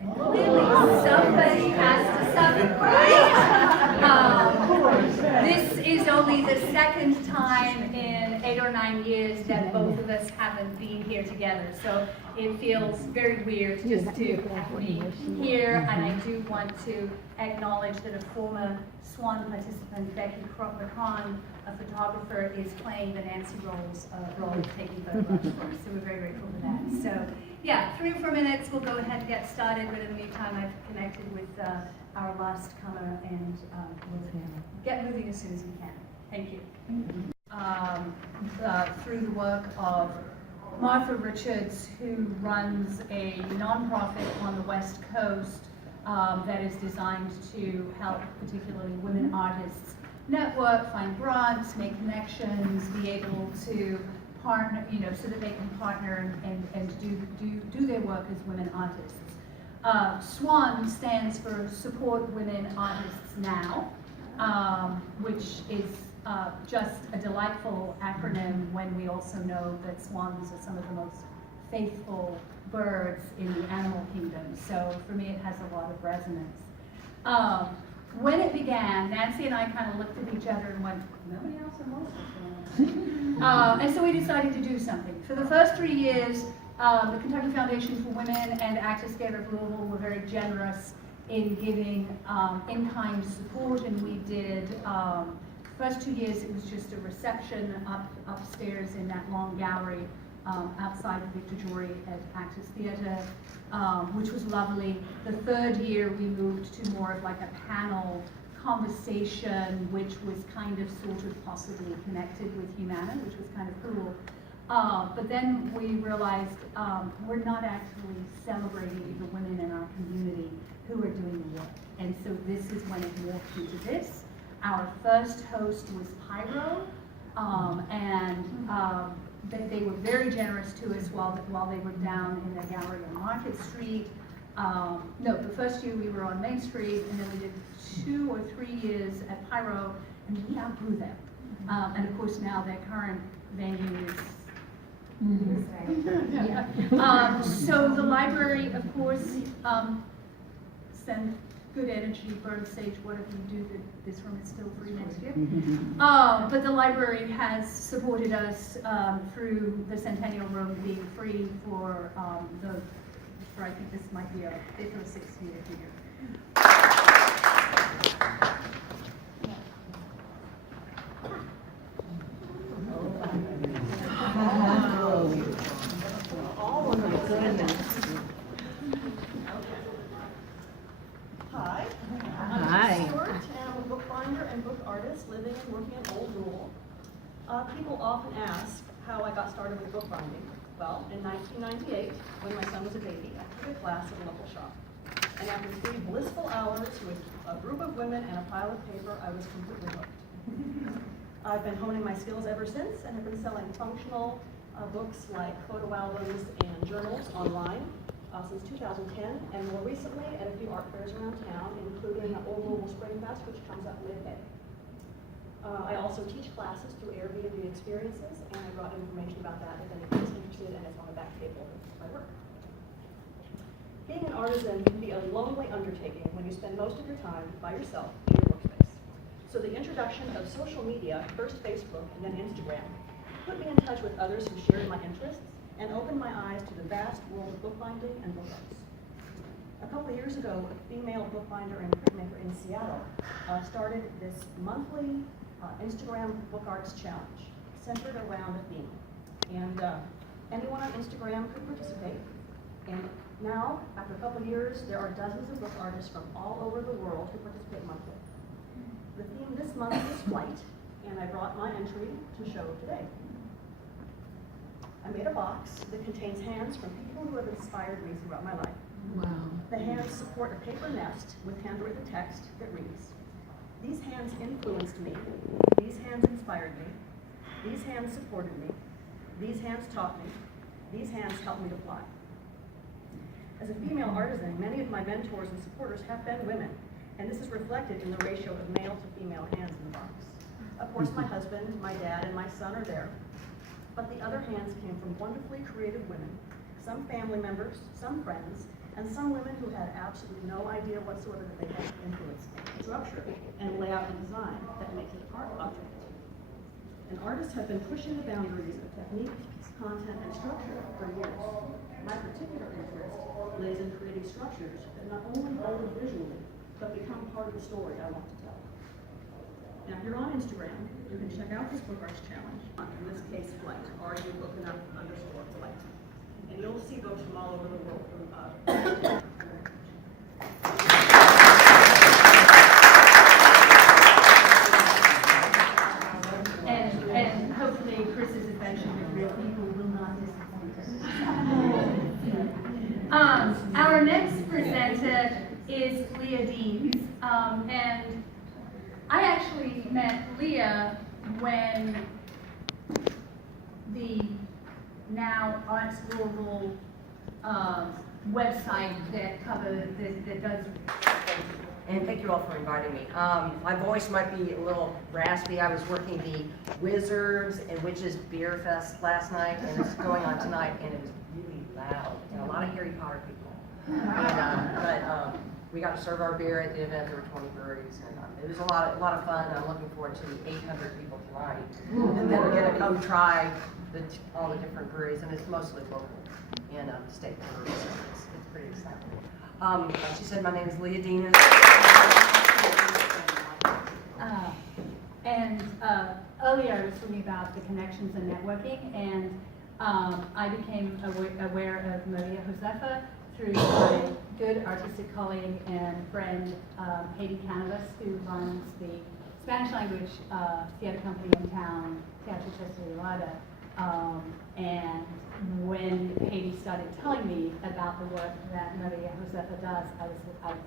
And clearly somebody has to suffer, right? This is only the second time in 8 or 9 years that both of us haven't been here together. So it feels very weird just to have me here, and I do want to acknowledge that a former SWAN participant, Becky Crocker-Hahn, a photographer, is playing the Nancy Rolls role of taking photographs for us. So we're very grateful for that. So yeah, 3 or 4 minutes, we'll go ahead and get started, but in the meantime, I've connected with our last comer, and we'll get moving as soon as we can. Thank you. Through the work of Martha Richards, who runs a nonprofit on the West Coast that is designed to help particularly women artists network, find grants, make connections, be able to partner, so that they can partner and do their work as women artists. SWAN stands for Support Women Artists Now, which is just a delightful acronym when we also know that swans are some of the most faithful birds in the animal kingdom. So for me, it has a lot of resonance. When it began, Nancy and I kind of looked at each other and went, nobody else in Louisville. And so we decided to do something. For the first 3 years, the Kentucky Foundation for Women and Actors Theatre of Louisville were very generous in giving in-kind support, and we did, first 2 years it was just a reception upstairs in that long gallery outside of Victor Jory at Actors Theatre, which was lovely. The third year we moved to more of like a panel conversation, which was kind of sort of possibly connected with Humana, which was kind of cool. But then we realized we're not actually celebrating the women in our community who are doing the work. And so this is when it morphed into this. Our first host was Pyro, they were very generous to us while they were down in the gallery on Market Street. No, the first year we were on Main Street, and then we did 2 or 3 years at Pyro, and we outgrew them. And of course now their current venue is so the library, of course, send good energy, burn sage, whatever you do, that this room is still free next year. But the library has supported us through the Centennial Room being free for I think this might be our 5th or 6th year here. Oh my goodness. Hi. Hi. I'm Stuart, and I'm a bookbinder and book artist living and working in Old Louisville. People often ask how I got started with bookbinding. Well, in 1998, when my son was a baby, I took a class at a local shop. And after 3 blissful hours with a group of women and a pile of paper, I was completely hooked. I've been honing my skills ever since and have been selling functional books like photo albums and journals online since 2010, and more recently at a few art fairs around town, including Old Louisville Spring Fest, which comes up mid-May. I also teach classes through Airbnb experiences, and I brought information about that if anybody's interested, and it's on the back table of my work. Being an artisan can be a lonely undertaking when you spend most of your time by yourself in your workspace. So the introduction of social media, first Facebook and then Instagram, put me in touch with others who shared my interests and opened my eyes to the vast world of bookbinding and book arts. A couple of years ago, a female bookbinder and printmaker in Seattle started this monthly Instagram Book Arts Challenge centered around a theme. And anyone on Instagram could participate. And now, after a couple of years, there are dozens of book artists from all over the world who participate monthly. The theme this month is flight, and I brought my entry to show today. I made a box that contains hands from people who have inspired me throughout my life. Wow. The hands support a paper nest with handwritten text that reads, "These hands influenced me. These hands inspired me. These hands supported me. These hands taught me. These hands helped me to fly." As a female artisan, many of my mentors and supporters have been women, and this is reflected in the ratio of male to female hands in the box. Of course, my husband, my dad, and my son are there, but the other hands came from wonderfully creative women, some family members, some friends, and some women who had absolutely no idea whatsoever that they had influence in structure and layout and design that makes it an art object. And artists have been pushing the boundaries of technique, content, and structure for years. My particular interest lays in creating structures that not only hold visually, but become part of the story I want to tell. Now, if you're on Instagram, you can check out this book arts challenge, in this case, Flight, @RUBookEnough_Flight. And you'll see books from all over the world. And hopefully Chris's adventure with real people will not disappoint us. Our next presenter is Leah Deans, and I actually met Leah when the now Arts Louisville website that does. And thank you all for inviting me. My voice might be a little raspy. I was working the Wizards and Witches Beer Fest last night, and it's going on tonight, and it was really loud, and a lot of Harry Potter people. But we got to serve our beer at the event. There were 20 breweries, and it was a lot of fun. I'm looking forward to 800 people tonight, and then we're going to come try all the different breweries, and it's mostly local and state breweries, so it's pretty exciting. She said my name is Leah Deans. Earlier I was talking about the connections and networking, and I became aware of Maria Josefa through my good artistic colleague and friend, Haiti Canavas, who runs the Spanish language theater company in town, Teatro Chesteriolada. And when Haiti started telling me about the work that Maria Josefa does,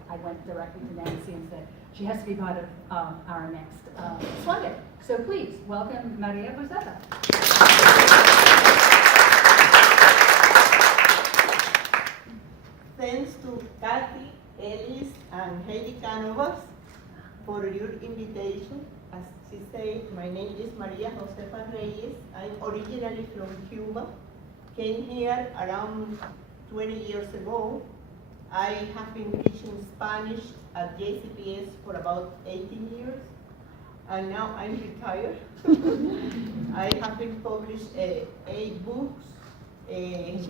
I went directly to Nancy and said, she has to be part of our next SWAN Day. So please, welcome Maria Josefa. Thanks to Kathy, Ellis, and Heidi Canovas for your invitation. As she said, my name is Maria Josefa Reyes. I'm originally from Cuba. Came here around 20 years ago. I have been teaching Spanish at JCPS for about 18 years, and now I'm retired. I have been published 8 books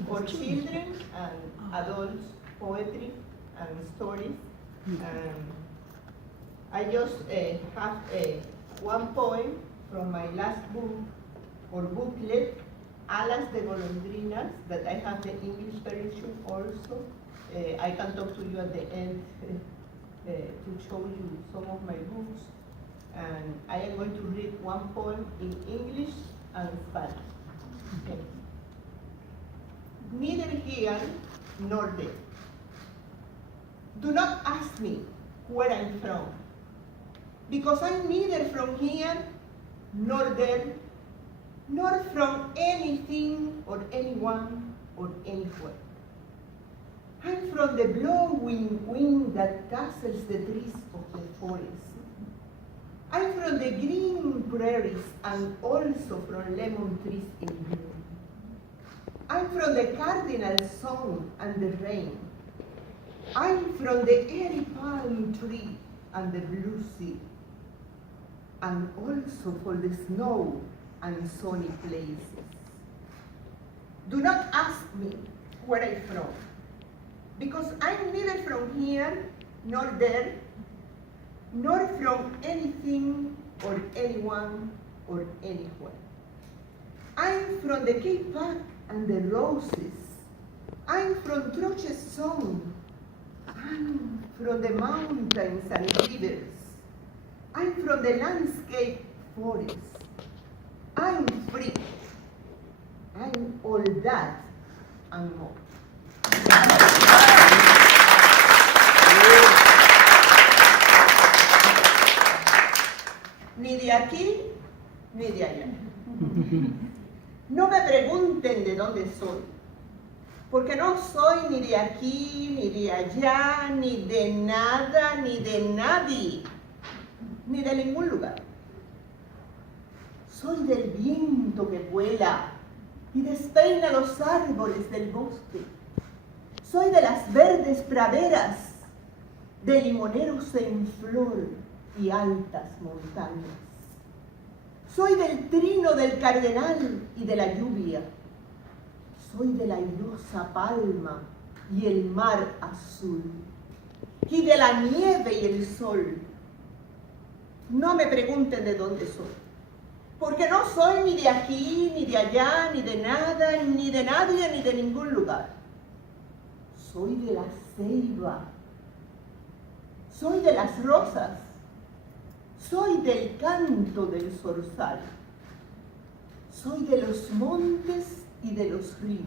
for children and adults, poetry and stories. I just have one poem from my last book, or booklet, Alas de Golondrinas, that I have the English version also. I can talk to you at the end to show you some of my books. And I am going to read one poem in English and Spanish. Okay. Neither here nor there. Do not ask me where I'm from, because I'm neither from here nor there, nor from anything or anyone or anywhere. I'm from the blowing wind that dazzles the trees of the forest. I'm from the green prairies and also from lemon trees in bloom. I'm from the cardinal sun and the rain. I'm from the airy palm tree and the blue sea, and also for the snow and sunny places. Do not ask me where I'm from, because I'm neither from here nor there, nor from anything or anyone or anywhere. I'm from the Cape Park and the roses. I'm from Troche's song. I'm from the mountains and rivers. I'm from the landscape forest. I'm free. I'm all that and more. Ni de aquí ni de allá. No me pregunten de dónde soy, porque no soy ni de aquí, ni de allá, ni de nada, ni de nadie, ni de ningún lugar. Soy del viento que vuela y despeina los árboles del bosque. Soy de las verdes praderas, de limoneros en flor y altas montañas. Soy del trino del cardenal y de la lluvia. Soy de la airosa palma y el mar azul, y de la nieve y el sol. No me pregunten de dónde soy, porque no soy ni de aquí, ni de allá, ni de nada, ni de nadie, ni de ningún lugar. Soy de la ceiba, soy de las rosas, soy del canto del zorzal, soy de los montes y de los ríos,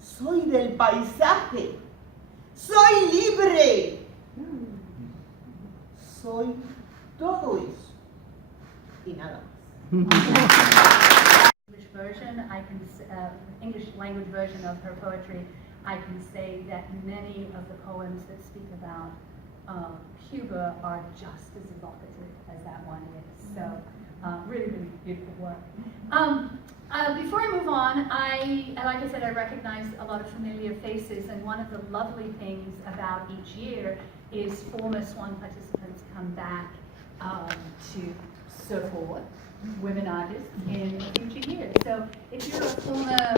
soy del paisaje, soy libre, soy todo eso y nada más. English version, English language version of her poetry, I can say that many of the poems that speak about Cuba are just as evocative as that one is. So, really, really beautiful work. Before I move on, like I said, I recognize a lot of familiar faces, and one of the lovely things about each year is former SWAN participants come back to support women artists in future years. So if you're a former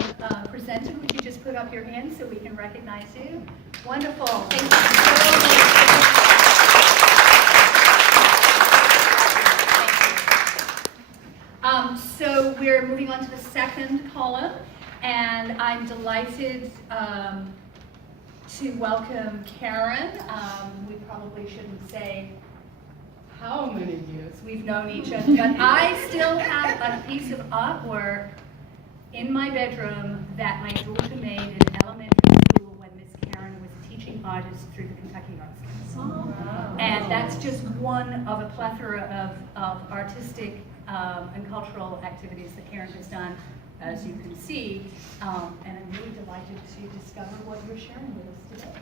presenter, would you just put up your hand so we can recognize you? Wonderful. Thank you so much. So we're moving on to the second column, and I'm delighted to welcome Karen. We probably shouldn't say how many years we've known each other, but I still have a piece of artwork in my bedroom that my daughter made in elementary school when Miss Karen was a teaching artist through the Kentucky Arts Council. Wow. And that's just one of a plethora of artistic and cultural activities that Karen has done, as you can see, and I'm really delighted to discover what you're sharing with us today.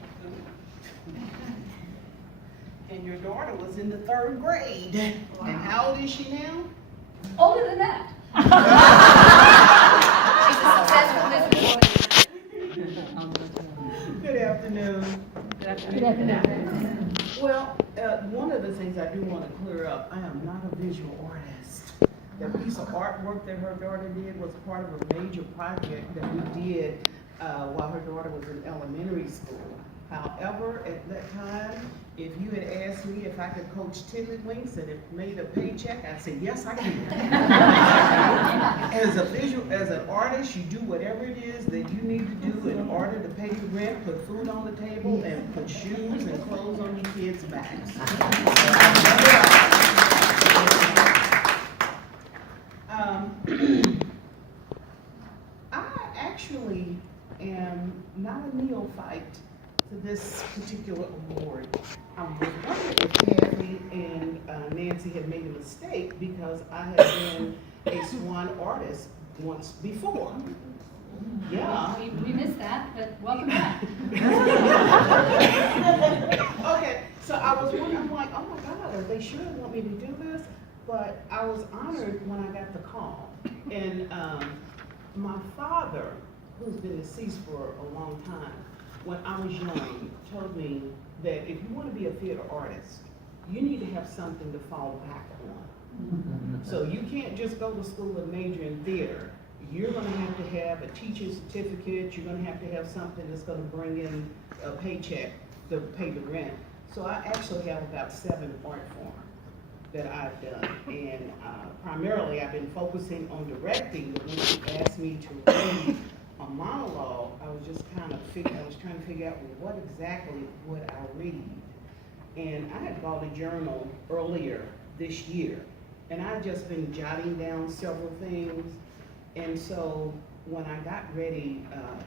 And your daughter was in the 3rd grade. Wow. And how old is she now? Older than that. She's a successful businesswoman. Good afternoon. Good afternoon. Good afternoon. Well, one of the things I do want to clear up, I am not a visual artist. The piece of artwork that her daughter did was part of a major project that we did while her daughter was in elementary school. However, at that time, if you had asked me if I could coach tiddlywinks and it made a paycheck, I'd say, yes, I can. As an artist, you do whatever it is that you need to do in order to pay the rent, put food on the table, and put shoes and clothes on your kids' backs. I actually am not a neophyte to this particular award. I was wondering if Kathy and Nancy had made a mistake because I had been a SWAN artist once before. Yeah. We missed that, but welcome back. Okay, so I was wondering, I'm like, oh my God, are they sure they want me to do this? But I was honored when I got the call. And my father, who's been deceased for a long time, when I was young, told me that if you want to be a theater artist, you need to have something to fall back on. So you can't just go to school and major in theater. You're going to have a teaching certificate. You're going to have something that's going to bring in a paycheck to pay the rent. So I actually have about 7 art forms that I've done, and primarily I've been focusing on directing. But when she asked me to read a monologue, I was just I was trying to figure out what exactly would I read. And I had bought a journal earlier this year, and I'd just been jotting down several things. And so when I got ready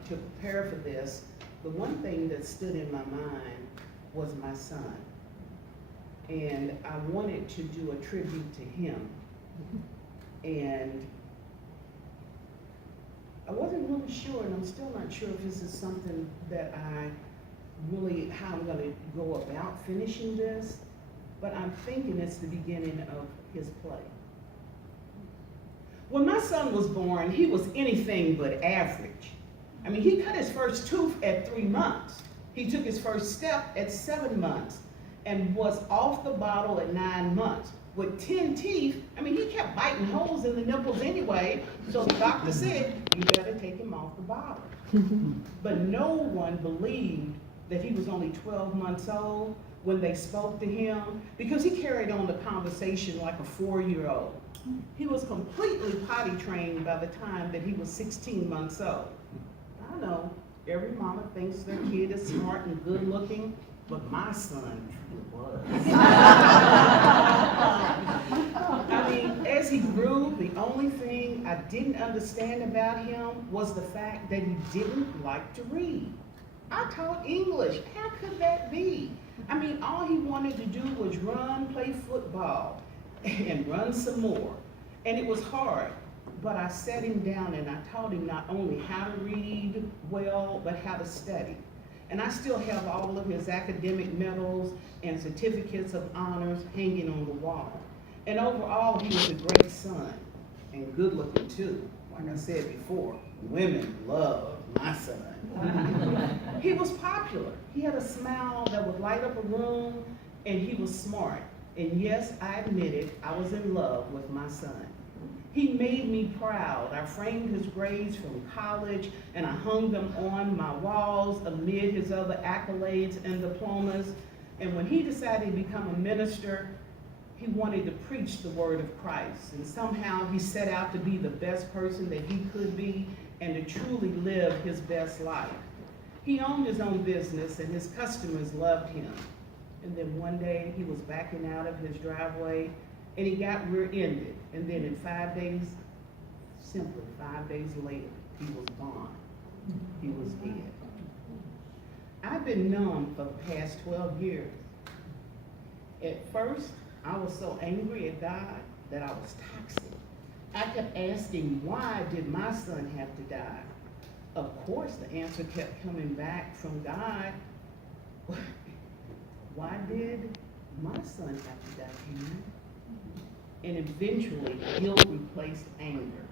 to prepare for this, the one thing that stood in my mind was my son. And I wanted to do a tribute to him. And I wasn't really sure, and I'm still not sure if this is something that how I'm gonna go about finishing this, but I'm thinking it's the beginning of his play. When my son was born, he was anything but average. I mean, he cut his first tooth at 3 months. He took his first step at 7 months and was off the bottle at 9 months. With 10 teeth, I mean, he kept biting holes in the nipples anyway, so the doctor said, you better take him off the bottle. But no one believed that he was only 12 months old when they spoke to him, because he carried on the conversation like a 4-year-old. He was completely potty trained by the time that he was 16 months old. I know every mama thinks their kid is smart and good looking, but my son was. I mean, as he grew, the only thing I didn't understand about him was the fact that he didn't like to read. I taught English. How could that be? I mean, all he wanted to do was run, play football, and run some more. And it was hard, but I sat him down and I taught him not only how to read well, but how to study. And I still have all of his academic medals and certificates of honors hanging on the wall. And overall, he was a great son, and good looking too. Like I said before, women love my son. He was popular. He had a smile that would light up a room, and he was smart. And yes, I admit it, I was in love with my son. He made me proud. I framed his grades from college, and I hung them on my walls amid his other accolades and diplomas. And when he decided to become a minister, he wanted to preach the word of Christ. And somehow he set out to be the best person that he could be and to truly live his best life. He owned his own business, and his customers loved him. And then one day he was backing out of his driveway and he got rear-ended. And then in 5 days, simply 5 days later, he was gone. He was dead. I've been numb for the past 12 years. At first, I was so angry at God that I was toxic. I kept asking, why did my son have to die? Of course, the answer kept coming back from God. Why did my son have to die, Cameron? And eventually, guilt replaced anger.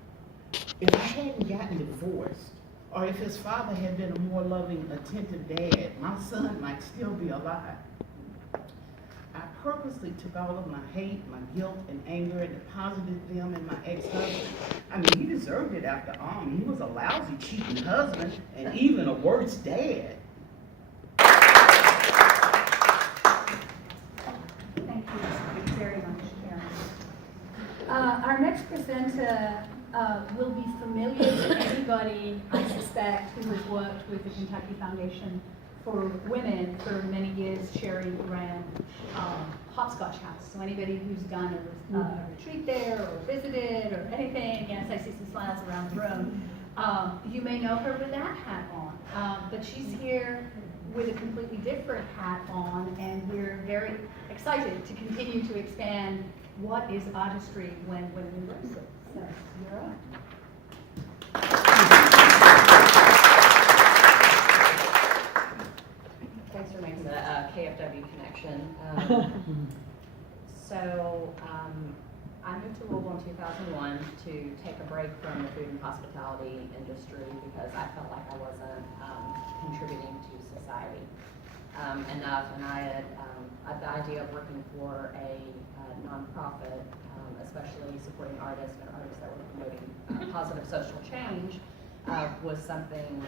If I hadn't gotten divorced, or if his father had been a more loving, attentive dad, my son might still be alive. I purposely took all of my hate, my guilt, and anger and deposited them in my ex-husband. I mean, he deserved it after all. He was a lousy, cheating husband and even a worse dad. Thank you very much, Karen. Our next presenter will be familiar to anybody, I suspect, who has worked with the Kentucky Foundation for Women for many years. Sherry ran Hopscotch House. So anybody who's done a retreat there or visited or anything, yes, I see some smiles around the room. You may know her with that hat on, but she's here with a completely different hat on, and we're very excited to continue to expand what is artistry when women embrace it. So you're up. Thanks for making the KFW connection. I moved to Louisville in 2001 to take a break from the food and hospitality industry because I felt like I wasn't contributing to society enough, and I had the idea of working for a nonprofit, especially supporting artists and artists that were promoting positive social change, was something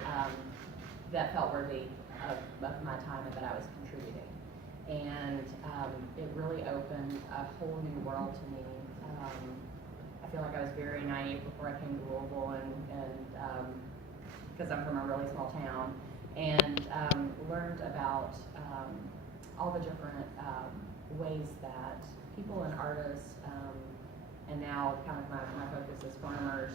that felt worthy of my time and that I was contributing. And it really opened a whole new world to me. I feel like I was very naive before I came to Louisville, and because I'm from a really small town, and learned about all the different ways that people and artists, and now kind of my focus is farmers,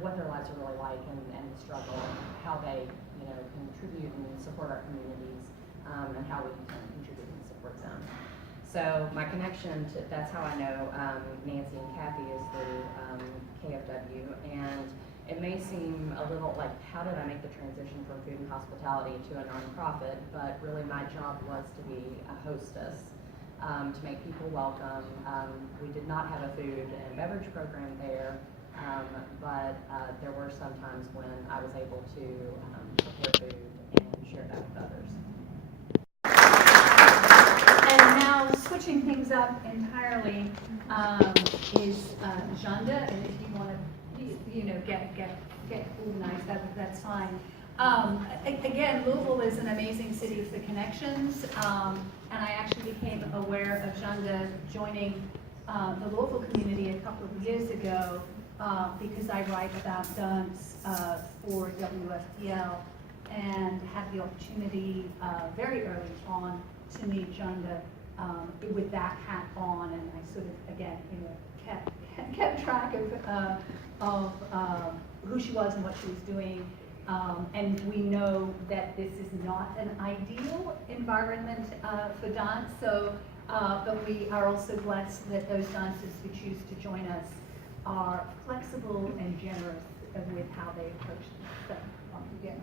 what their lives are really like and the struggle, and how they contribute and support our communities, and how we can contribute and support them. So my connection to, that's how I know Nancy and Kathy is through KFW, and it may seem a little like, how did I make the transition from food and hospitality to a nonprofit? But really my job was to be a hostess. to make people welcome. We did not have a food and beverage program there, but there were some times when I was able to prepare food and share that with others. And now switching things up entirely is Janda, and if you want to, get organized, that's fine. Again, Louisville is an amazing city for connections, and I actually became aware of Janda joining the Louisville community a couple of years ago because I write about dance for WFPL and had the opportunity very early on to meet Janda with that hat on, and I sort of, again, kept track of who she was and what she was doing. And we know that this is not an ideal environment for dance, so, but we are also blessed that those dancers who choose to join us are flexible and generous with how they approach things. So, on you go.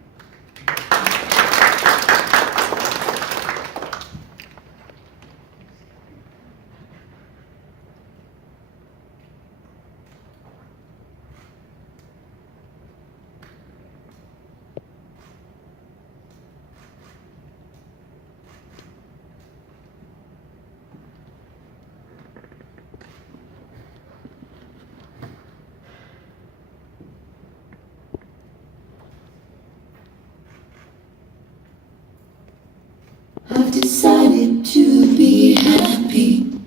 I've decided to be happy.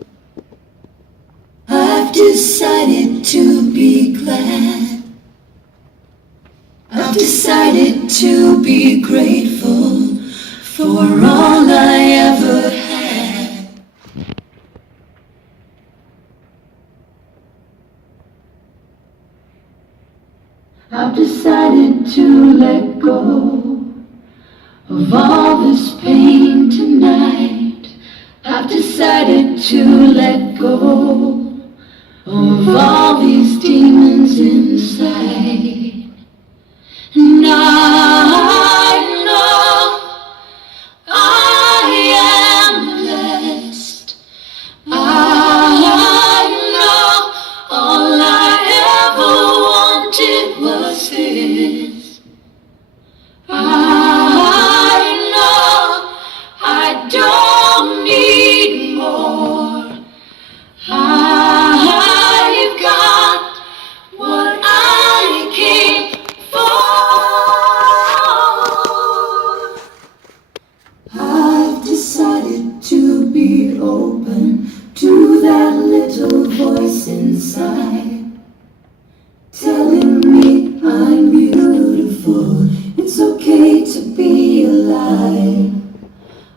I've decided to be glad. I've decided to be grateful for all I ever had. I've decided to let go of all this pain tonight. I've decided to let go of all these demons inside. And I know I am blessed. I know all I ever wanted was this. I know I don't need more. I've got what I came for. I've decided to be open to that little voice inside, telling me I'm beautiful. It's okay to be alive.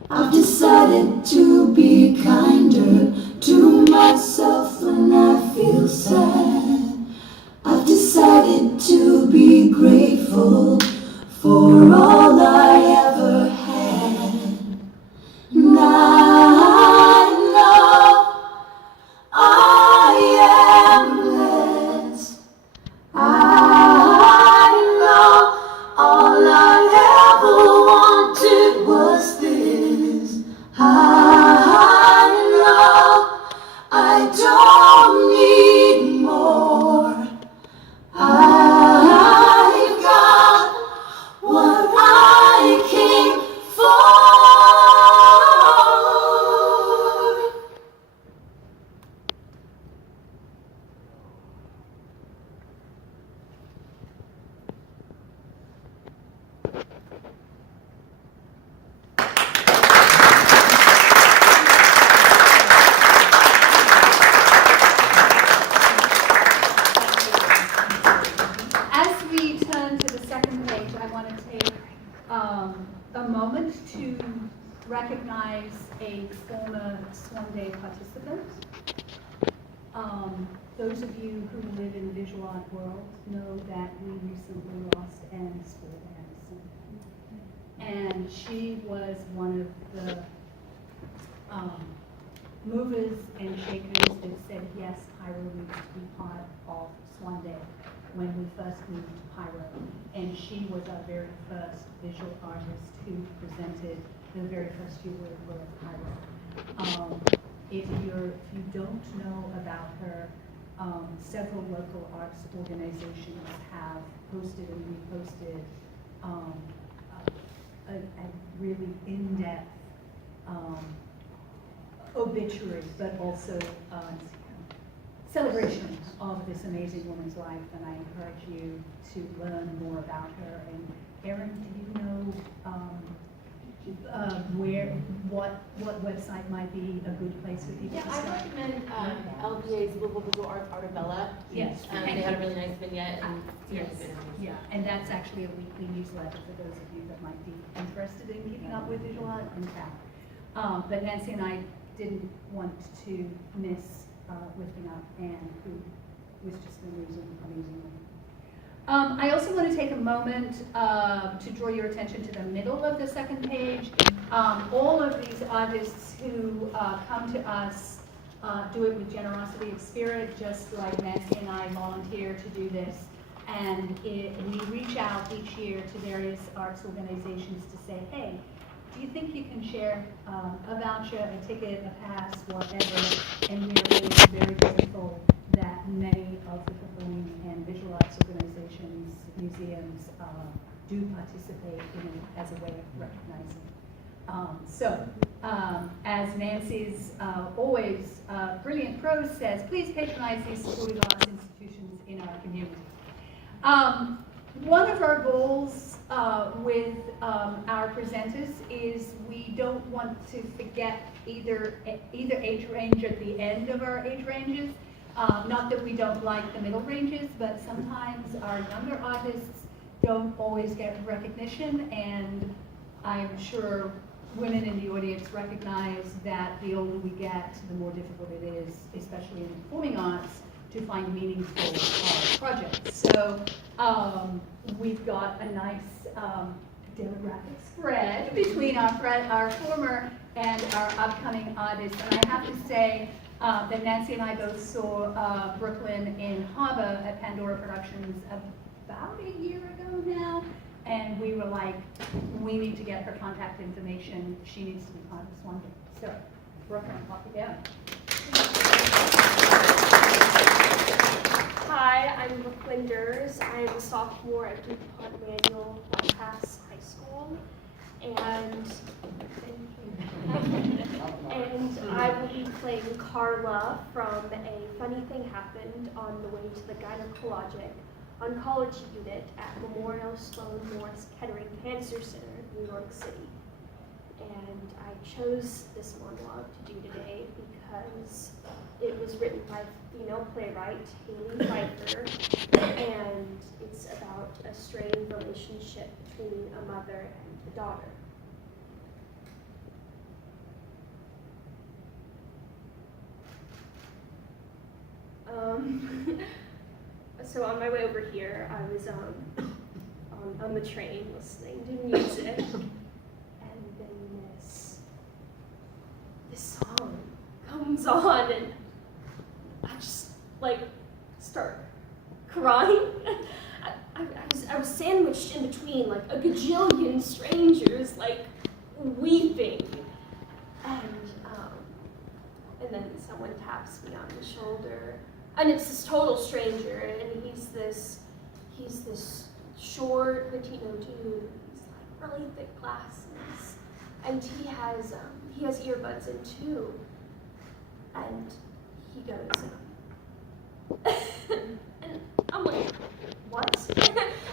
I've decided to be kinder to myself when I feel sad. I've decided to be grateful for all I ever had. And I know I am blessed. I know all I ever wanted was this. I know I don't need more. I've got what I came for. As we turn to the second page, I want to take a moment to recognize a former SWAN Day participant. Those of you who live in the visual art world know that we recently lost Anne Anderson. And she was one of the movers and shakers that said, yes, Pyro needs to be part of SWAN Day when we first moved to Pyro. And she was our very first visual artist who presented the very first few words of Pyro. if you don't know about her, several local arts organizations have posted and reposted a really in-depth obituary, but also celebration of this amazing woman's life, and I encourage you to learn more about her. And Erin, do you know what website might be a good place for people Yeah, to I start? recommend LVA's Louisville Visual Arts Artabella. Yes. They had a really nice vignette and Yes, really good. yeah, and that's actually a weekly newsletter for those of you that might be interested in keeping up with visual art in town. But Nancy and I didn't want to miss lifting up Anne, who was just an amazing woman. I also want to take a moment to draw your attention to the middle of the second page. All of these artists who come to us do it with generosity of spirit, just like Nancy and I volunteer to do this. And we reach out each year to various arts organizations to say, hey, do you think you can share a voucher, a ticket, a pass, whatever? And we're really very grateful that many of the performing and visual arts organizations, museums, do participate in it as a way of recognizing. As Nancy's always brilliant prose says, please patronize these supportive arts institutions in our community. One of our goals with our presenters is we don't want to forget either age range at the end of our age ranges. Not that we don't like the middle ranges, but sometimes our younger artists don't always get recognition, and I'm sure women in the audience recognize that the older we get, the more difficult it is, especially in the performing arts, to find meaningful projects. So we've got a nice demographic spread between our former and our upcoming artists. And I have to say that Nancy and I both saw Brooklyn in Harbor at Pandora Productions about a year ago now. And we were like, we need to get her contact information. She needs to be part of SWAN. So, Brooklyn, off you go. Hi, I'm Brooke Linders. I'm a sophomore at DuPont Manual Pass High School, and I will be playing Carla from A Funny Thing Happened on the Way to the Gynecologic Oncology Unit at Memorial Sloan Morris Kettering Cancer Center, New York City. And I chose this monologue to do today because it was written by female playwright Haley Pfeiffer, and it's about a strained relationship between a mother and a daughter. So on my way over here, I was on the train listening to music, and then this song comes on, and I just like start crying. I was sandwiched in between like a gajillion strangers, like weeping, and then someone taps me on the shoulder, and it's this total stranger, and he's this short Latino dude. He's like really thick glasses, and he has earbuds in too, and he goes, and I'm like, what?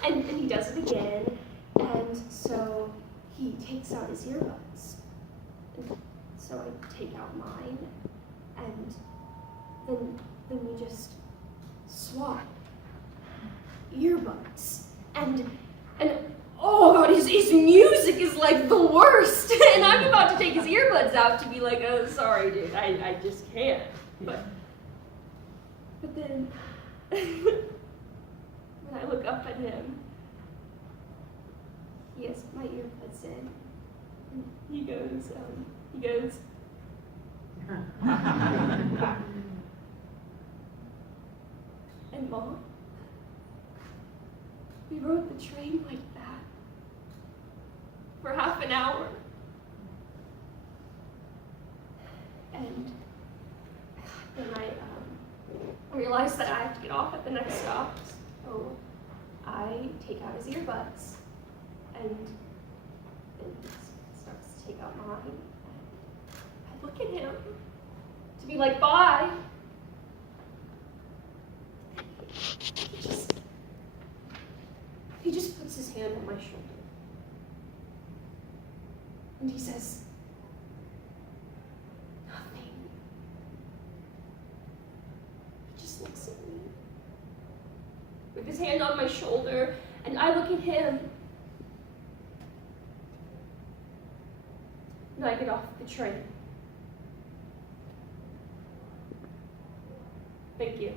and he does it again, and so he takes out his earbuds, and so I take out mine, and then we just swap earbuds, and oh god, his music is like the worst, and I'm about to take his earbuds out to be like, oh, sorry dude, I just can't, but then when I look up at him, he has my earbuds in, and he goes, and Mom, we rode the train like that for half an hour, and realize that I have to get off at the next stop. So I take out his earbuds and he starts to take out mine. I look at him to be like, bye. He just puts his hand on my shoulder. And he says, nothing. He just looks at me with his hand on my shoulder, and I look at him. And I get off the train. Thank you.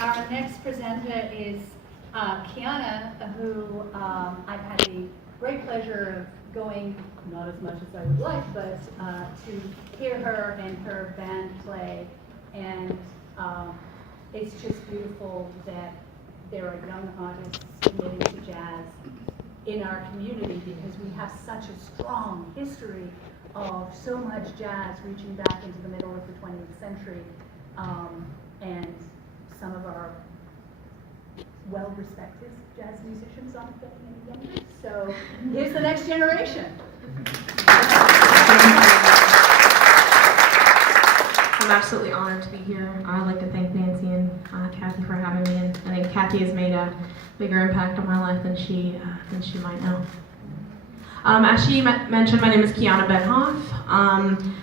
Our next presenter is Kiana, who I've had the great pleasure of going, not as much as I would like, but to hear her and her band play. And it's just beautiful that there are young artists committing to jazz in our community, because we have such a strong history of so much jazz reaching back into the middle of the 20th century. And some of our well-respected jazz musicians aren't getting any younger. So here's the next generation. I'm absolutely honored to be here. I'd like to thank Nancy and Kathy for having me. And I think Kathy has made a bigger impact on my life than she might know. As she mentioned, my name is Kiana Benhoff.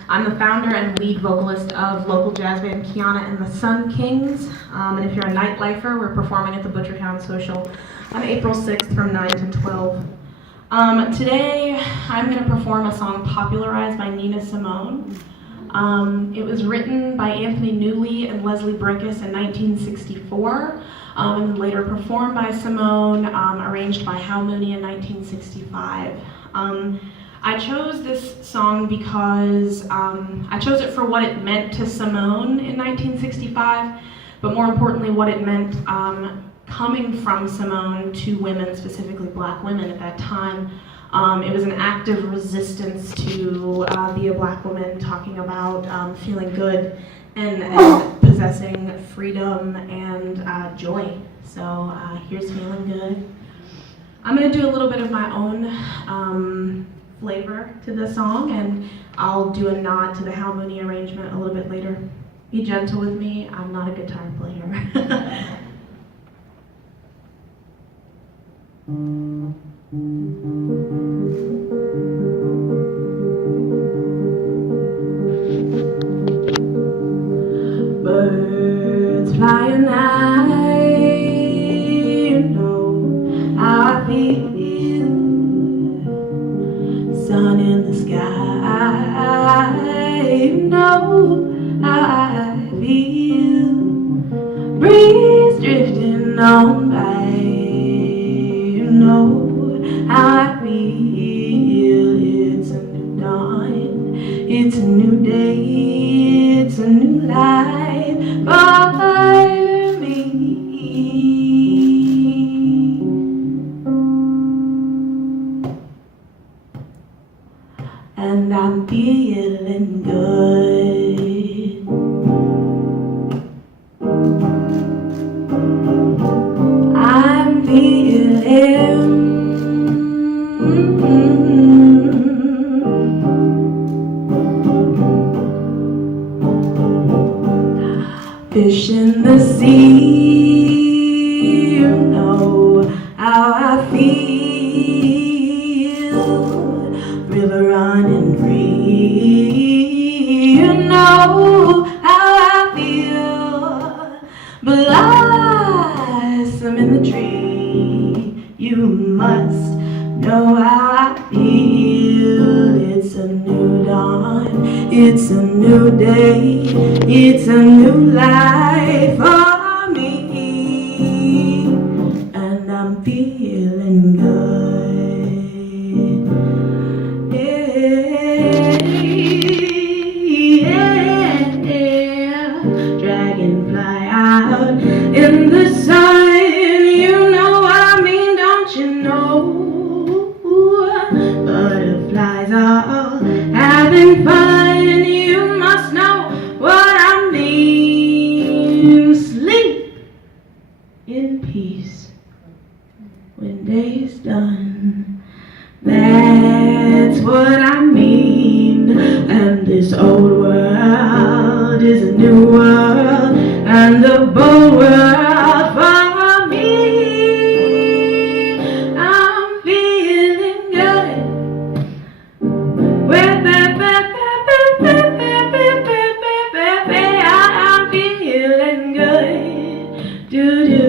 I'm the founder and lead vocalist of local jazz band Kiana and the Sun Kings. And if you're a nightlifer, we're performing at the Butchertown Social on April 6th from 9 to 12. Today, I'm going to perform a song popularized by Nina Simone. It was written by Anthony Newley and Leslie Brinkis in 1964, and later performed by Simone, arranged by Hal Mooney in 1965. I chose this song because I chose it for what it meant to Simone in 1965, but more importantly, what it meant coming from Simone to women, specifically black women at that time. It was an active resistance to be a black woman, talking about feeling good and possessing freedom and joy. So here's Feeling Good. I'm going to do a little bit of my own flavor to the song, and I'll do a nod to the Hal Mooney arrangement a little bit later. Be gentle with me, I'm not a guitar player. Birds flying high, you know how I feel. Sun in the sky, you know how I feel. Breeze drifting on by, you know how I feel. It's a new dawn, it's a new day, it's a new life for me. And I'm feeling good. I'm feeling fish in the sea, you know how I feel. River running free, you know how I feel. Blossom in the tree, you must know how I feel. It's a new dawn, it's a new day, it's a new life for me, and I'm feeling good. Yeah. Dragonfly out in the sun, you know what I mean, don't you know? always done. That's what I mean. And this old world is a new world, and the bold world for me. I'm feeling good. I'm feeling good. Do do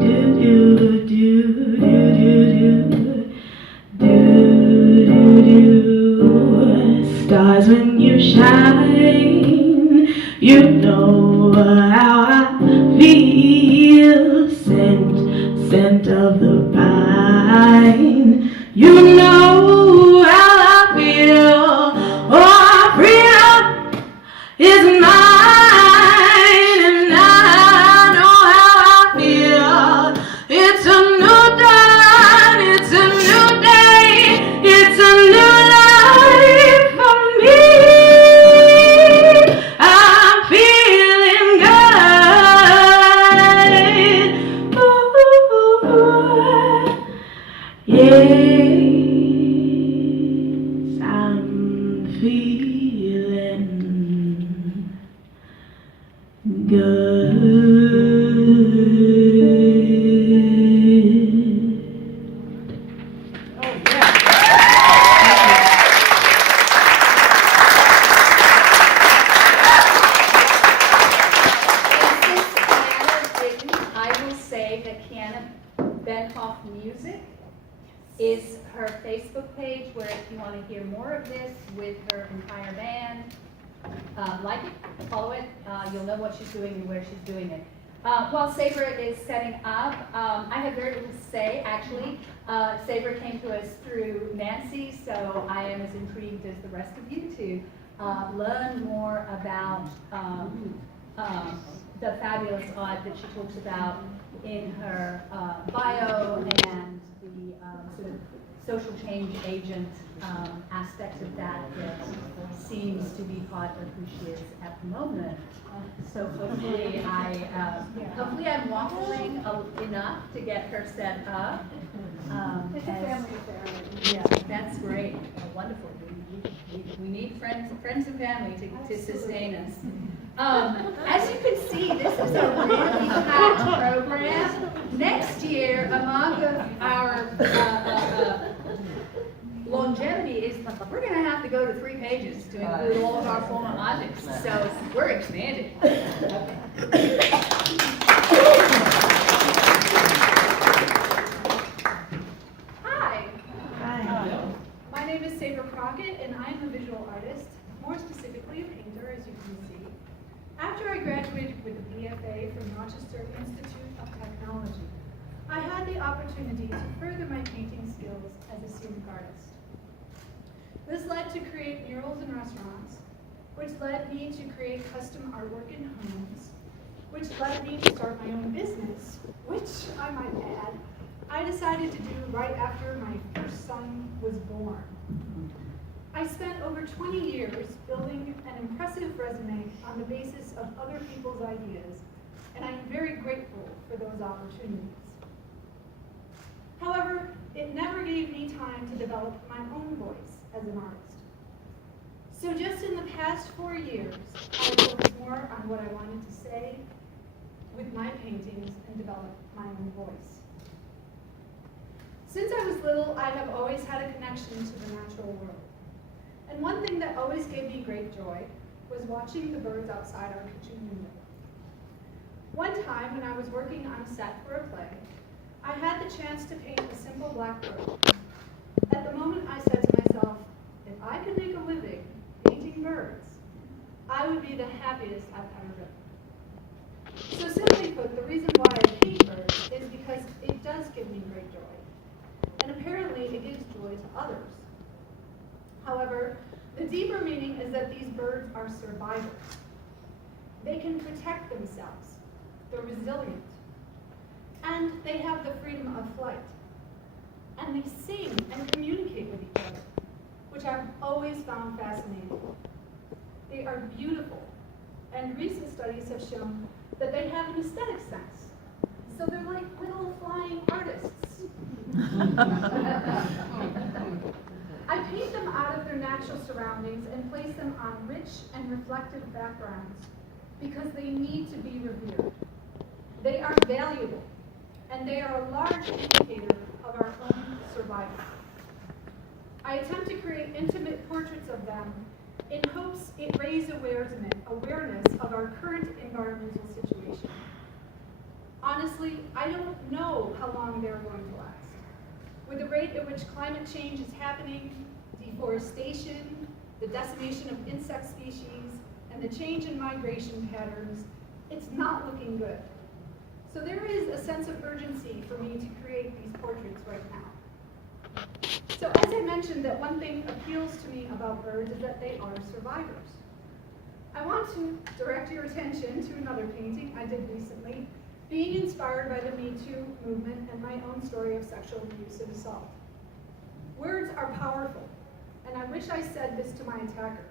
do do do do do do do. Stars when you shine, you know how I feel. Scent of the pine, you know how I feel. Oh, freedom is mine, and I know how I feel. It's a new dawn, it's a new day, it's a new life for me. I'm feeling good. Ooh, yes, I'm feeling good. And since Kiana didn't, I will say that Kiana Benhoff Music is her Facebook page, where if you want to hear more of this with her entire band, like it, follow it, you'll know what she's doing and where she's doing it. While Saber is setting up, I have very little to say, actually. Saber came to us through Nancy, so I am as intrigued as the rest of you to learn more about the fabulous art that she talks about in her bio, and the sort of social change agent aspect of that seems to be part of who she is at the moment. So hopefully I'm waffling enough to get her set up. It's a family affair. Yeah, that's great. Wonderful. We need friends and family to sustain us. As you can see, this is a really packed program. Next year, among our longevity is we're going to have to go to 3 pages to include all of our former objects. So we're expanding. Hi. My name is Saber Crockett, and I am a visual artist, more specifically a painter, as you can see. After I graduated with a BFA from Rochester Institute of Technology, I had the opportunity to further my painting skills as a scenic artist. This led to create murals in restaurants, which led me to create custom artwork in homes, which led me to start my own business, which, I might add, I decided to do right after my first son was born. I spent over 20 years building an impressive resume on the basis of other people's ideas, and I am very grateful for those opportunities. However, it never gave me time to develop my own voice as an artist. So just in the past 4 years, I focused more on what I wanted to say with my paintings and develop my own voice. Since I was little, I have always had a connection to the natural world. And one thing that always gave me great joy was watching the birds outside our kitchen window. One time when I was working on a set for a play, I had the chance to paint a simple black bird. At the moment I said to myself, if I could make a living painting birds, I would be the happiest I've ever been. So simply put, the reason why I paint birds is because it does give me great joy. And apparently it gives joy to others. However, the deeper meaning is that these birds are survivors. They can protect themselves. They're resilient. And they have the freedom of flight. And they sing and communicate with each other, which I've always found fascinating. They are beautiful, and recent studies have shown that they have an aesthetic sense. So they're like little flying artists. I paint them out of their natural surroundings and place them on rich and reflective backgrounds because they need to be revered. They are valuable, and they are a large indicator of our own survival. I attempt to create intimate portraits of them in hopes it raises awareness of our current environmental situation. Honestly, I don't know how long they're going to last. With the rate at which climate change is happening, deforestation, the decimation of insect species, and the change in migration patterns, it's not looking good. So there is a sense of urgency for me to create these portraits right now. So as I mentioned, that one thing appeals to me about birds is that they are survivors. I want to direct your attention to another painting I did recently, being inspired by the Me Too movement and my own story of sexual abuse and assault. Words are powerful, and I wish I said this to my attacker,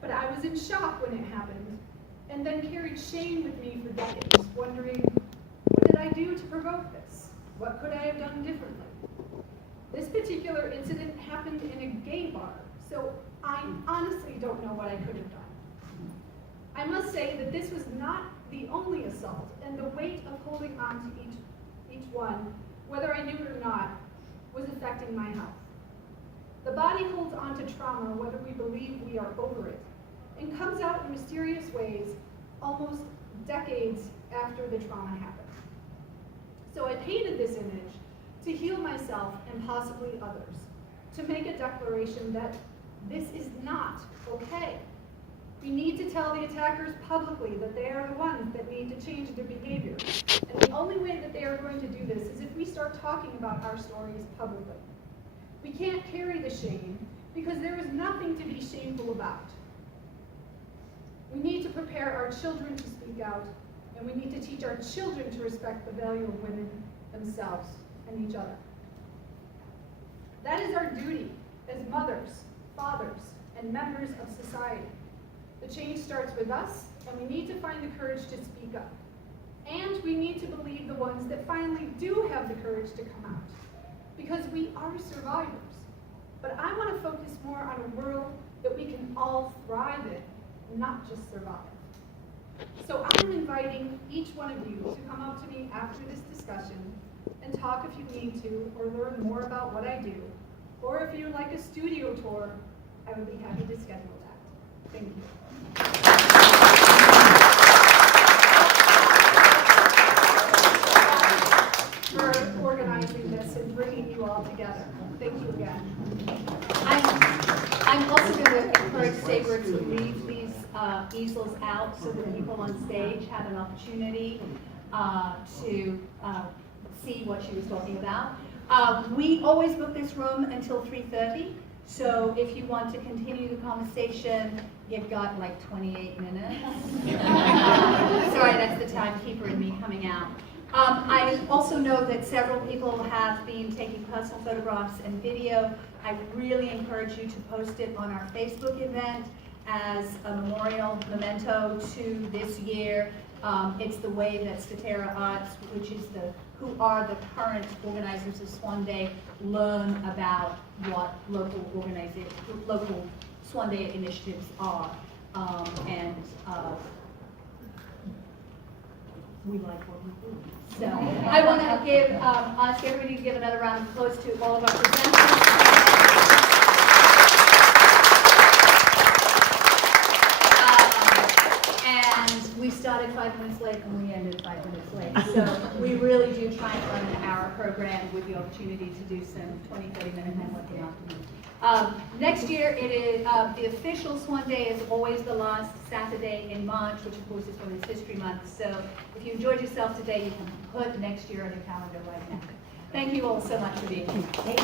but I was in shock when it happened, and then carried shame with me for decades, wondering, what did I do to provoke this? What could I have done differently? This particular incident happened in a gay bar, so I honestly don't know what I could have done. I must say that this was not the only assault, and the weight of holding on to each one, whether I knew it or not, was affecting my health. The body holds on to trauma whether we believe we are over it, and comes out in mysterious ways almost decades after the trauma happened. So I painted this image to heal myself and possibly others, to make a declaration that this is not okay. We need to tell the attackers publicly that they are the ones that need to change their behavior. And the only way that they are going to do this is if we start talking about our stories publicly. We can't carry the shame because there is nothing to be shameful about. We need to prepare our children to speak out, and we need to teach our children to respect the value of women themselves and each other. That is our duty as mothers, fathers, and members of society. The change starts with us, and we need to find the courage to speak up. And we need to believe the ones that finally do have the courage to come out, because we are survivors. But I want to focus more on a world that we can all thrive in, not just survive. So I'm inviting each one of you to come up to me after this discussion and talk if you need to, or learn more about what I do. Or if you'd like a studio tour, I would be happy to schedule that. Thank you. For organizing this and bringing you all together. Thank you again. I'm also going to encourage Saber to leave these easels out so that people on stage have an opportunity to see what she was talking about. We always book this room until 3:30, so if you want to continue the conversation, you've got like 28 minutes. Sorry, that's the timekeeper in me coming out. I also know that several people have been taking personal photographs and video. I really encourage you to post it on our Facebook event as a memorial memento to this year. It's the way that Statera Arts, who are the current organizers of Swan Day, learn about what local Swan Day initiatives are. We like what we do. So I want to ask everybody to give another round of applause to all of our presenters. And we started 5 minutes late and we ended 5 minutes late. So we really do try and run an hour program with the opportunity to do some 20, 30-minute networking afterwards. Next year, it is the official Swan Day is always the last Saturday in March, which of course is Women's History Month. So if you enjoyed yourself today, you can put next year on your calendar right now. Thank you all so much for being here. Thank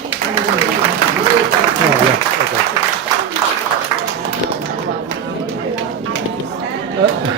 you.